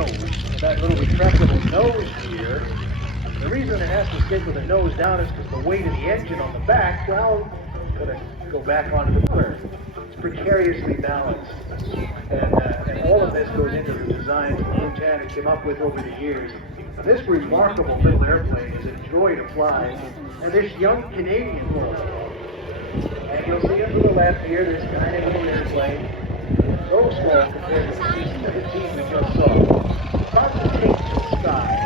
nose. And that little retractable nose here, the reason it has to stick with the nose down is because the weight of the engine on the back, well, it's going to go back onto the motor. It's precariously balanced. And all of this goes into the design that Quinte came up with over the years. Now, this remarkable little airplane is a joy to fly. And this young Canadian boy, and you'll see it to the left here, this tiny little airplane, so small compared to the C-17 we just saw. About to take to the sky.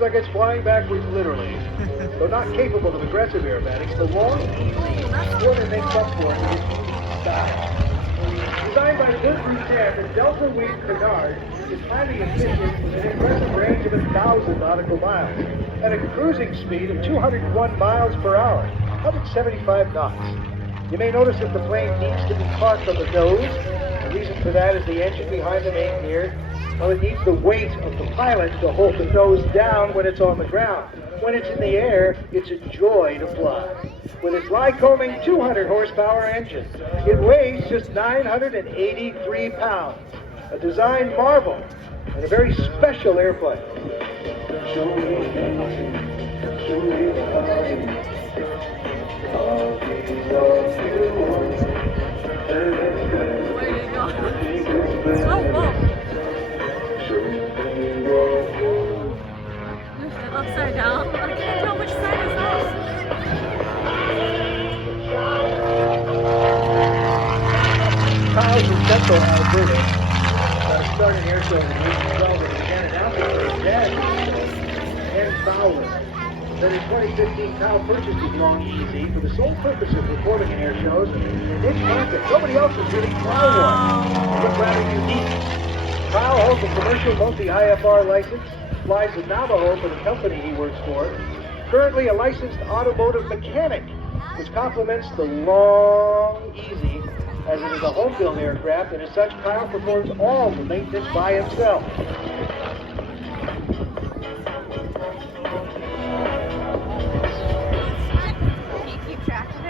Like it's flying backwards literally, though not capable of aggressive aerobatics. The long, easy quarter makes up for it in its style. Designed by Quinte, the Delta Wing Canard is highly efficient with an impressive range of 1,000 nautical miles and a cruising speed of 201 miles per hour, 175 knots. You may notice that the plane needs to be parked on the nose. The reason for that is the engine behind the main gear. Well, it needs the weight of the pilot to hold the nose down when it's on the ground. When it's in the air, it's a joy to fly. With its Lycoming 200 horsepower engine, it weighs just 983 pounds. A design marvel and a very special airplane. Upside down. I can't tell which side is up. Kyle's from Central Alberta. Got a start in air show in 1812 and began announcing for his dad, Kyle Fowler. Then in 2015, Kyle purchased his Long Easy for the sole purpose of reporting in air shows in this market. Nobody else has really tried one. It looked rather unique. Kyle holds a commercial multi-IFR license. Flies in Navajo for the company he works for. Currently a licensed automotive mechanic, which complements the Long Easy, as it is a home-built aircraft, and as such, Kyle performs all the maintenance by himself.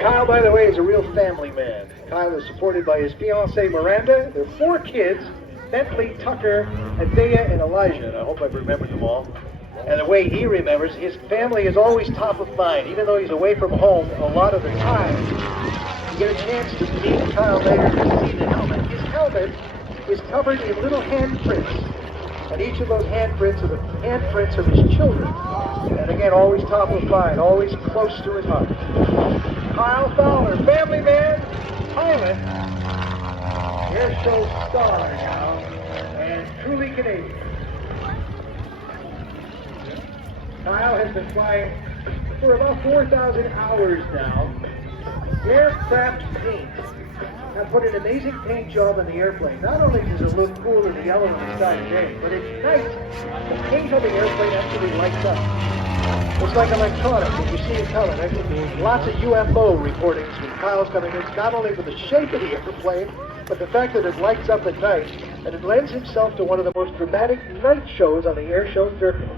Kyle, by the way, is a real family man. Kyle is supported by his fiancée Miranda, their 4 kids, Bentley, Tucker, Adea, and Elijah, and I hope I've remembered them all. And the way he remembers, his family is always top of mind, even though he's away from home a lot of the time. You get a chance to meet Kyle later to see the helmet. His helmet is covered in little handprints, and each of those handprints are the handprints of his children. And again, always top of mind, always close to his heart. Kyle Fowler, family man, pilot, air show star now, and truly Canadian. Kyle has been flying for about 4,000 hours now. Aircraft paint have put an amazing paint job on the airplane. Not only does it look cool in the yellow on the sky today, but at night, the paint on the airplane actually lights up. It's like electronics, if you see it coming. There's lots of UFO reportings when Kyle's coming in. It's not only for the shape of the airplane, but the fact that it lights up at night, and it lends itself to one of the most dramatic night shows on the air show circuit.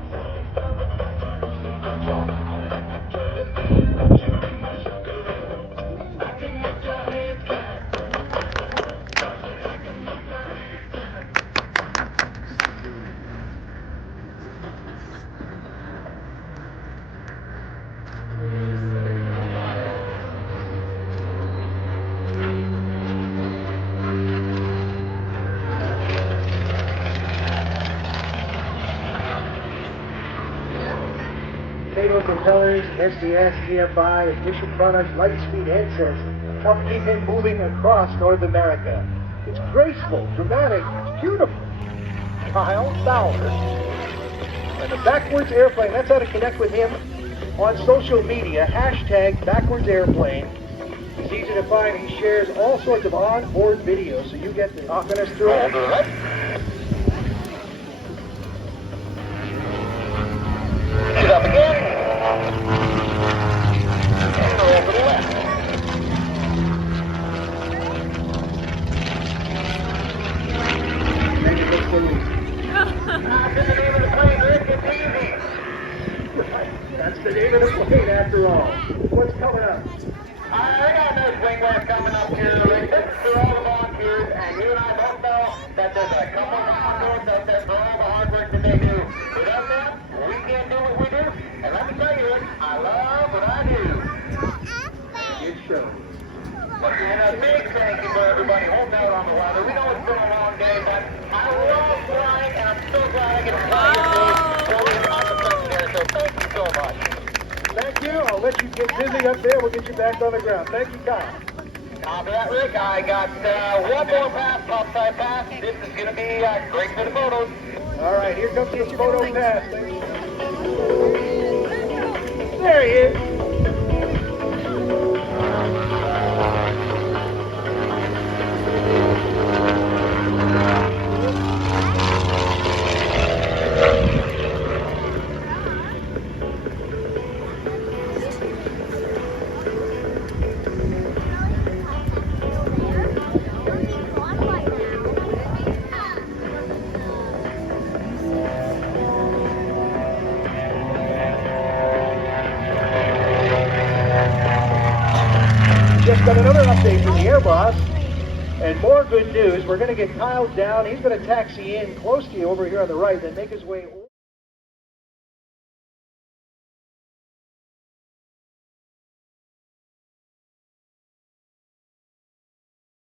Cable propellers, SDS, EFI, ignition products, Lightspeed headsets help keep him moving across North America. It's graceful, dramatic, beautiful. Kyle Fowler. And the backwards airplane, that's how to connect with him on social media. #backwards airplane. He's easy to find. He shares all sorts of on-board videos, so you get talking us through it. Get up again. And roll to the left. Make it look so easy. That's the name of the plane, Rick. It's easy. That's the name of the plane after all. What's coming up? I got no swing wave coming up here, Rick. This is for all the volunteers, and you and I both know that there's a couple of volunteers out there for all the hard work that they do. Without them, we can't do what we do. And let me tell you, Rick, I love what I do. It shows. And a big thank you for everybody holding out on the weather. We know it's been a long day, but I love flying, and I'm so glad I get to fly today for you on the secondary. So thank you so much. Thank you. I'll let you get busy up there. We'll get you back on the ground. Thank you, Kyle. Copy that, Rick. I got one more pass, topside pass. This is going to be great for the photos. All right, here comes the photo pass. There he is. Just got another update from the Air Boss, and more good news. We're going to get Kyle down. He's going to taxi in close to you over here on the right, then make his way over.